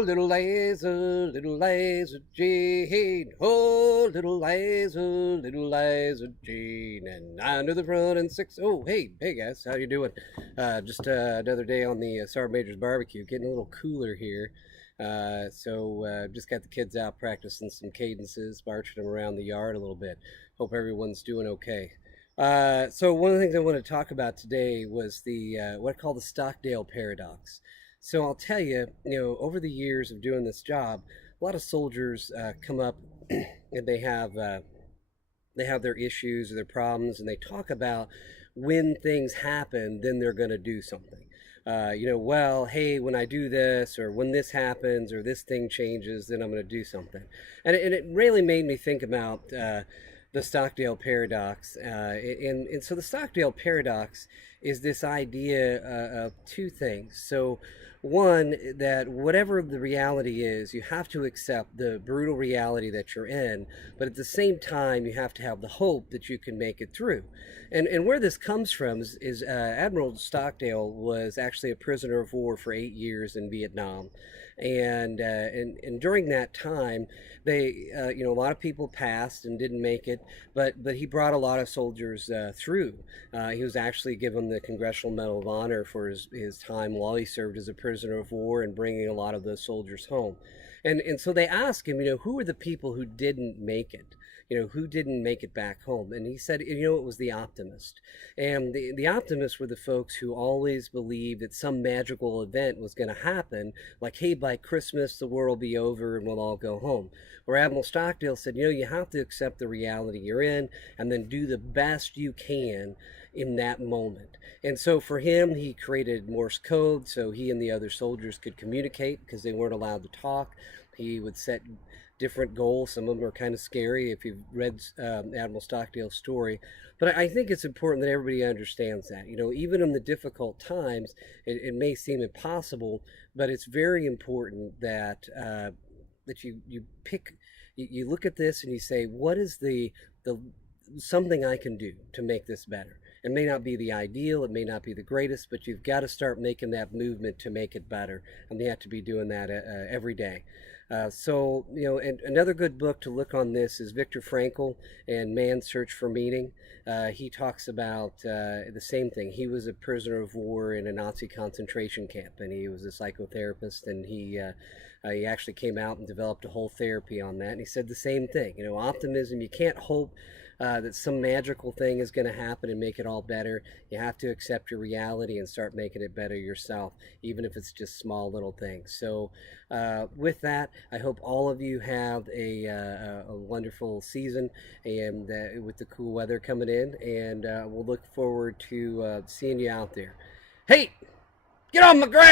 little laser Jane. Oh, little laser Jane. And 9 to the front and 6. Oh, hey guys, how you doing? Just another day on the Sergeant Major's barbecue. Getting a little cooler here. So just got the kids out practicing some cadences, marching them around the yard a little bit. Hope everyone's doing okay. So one of the things I want to talk about today was the what I call the Stockdale Paradox. So I'll tell you, over the years of doing this job, a lot of soldiers come up and they have their issues or their problems, and they talk about when things happen, then they're going to do something. Well, hey, when I do this, or when this happens, or this thing changes, then I'm going to do something. And it really made me think about the Stockdale Paradox. And so the Stockdale Paradox is this idea of two things. So one, that whatever the reality is, you have to accept the brutal reality that you're in, but at the same time, you have to have the hope that you can make it through. And where this comes from is Admiral Stockdale was actually a prisoner of war for 8 years in Vietnam. And during that time, a lot of people passed and didn't make it, but he brought a lot of soldiers through. He was actually given the Congressional Medal of Honor for his time while he served as a prisoner of war and bringing a lot of those soldiers home. And so they asked him, who were the people who didn't make it? Who didn't make it back home? And he said, it was the optimist. And the optimists were the folks who always believed that some magical event was going to happen, like, hey, by Christmas, the war will be over and we'll all go home. Where Admiral Stockdale said, you have to accept the reality you're in and then do the best you can in that moment. And so for him, he created Morse code so he and the other soldiers could communicate because they weren't allowed to talk. He would set different goals. Some of them are kind of scary if you've read Admiral Stockdale's story. But I think it's important that everybody understands that. Even in the difficult times, it may seem impossible, but it's very important that that you look at this and you say, what is the something I can do to make this better? It may not be the ideal, it may not be the greatest, but you've got to start making that movement to make it better. And you have to be doing that every day. And another good book to look on this is Viktor Frankl and Man's Search for Meaning. He talks about the same thing. He was a prisoner of war in a Nazi concentration camp, and he was a psychotherapist, and he actually came out and developed a whole therapy on that. And he said the same thing. Optimism, you can't hope that some magical thing is going to happen and make it all better. You have to accept your reality and start making it better yourself, even if it's just small little things. So with that, I hope all of you have a wonderful season, and with the cool weather coming in, and we'll look forward to seeing you out there. Hey, get on my ground!